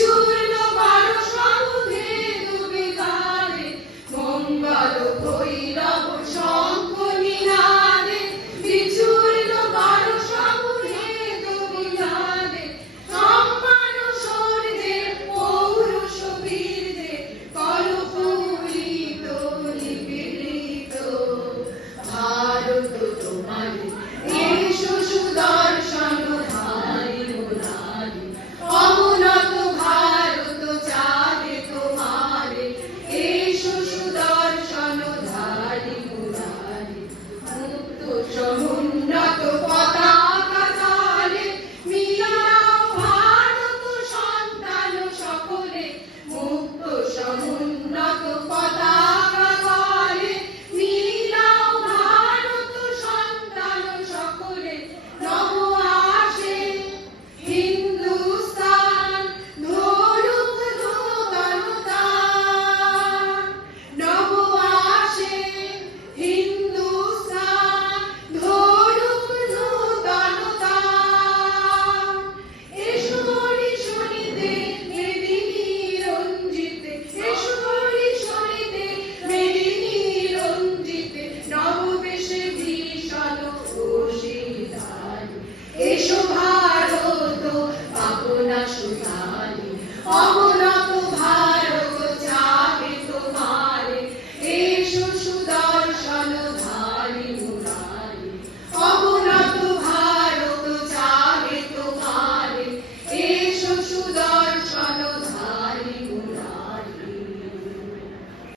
Juro. ajudarem.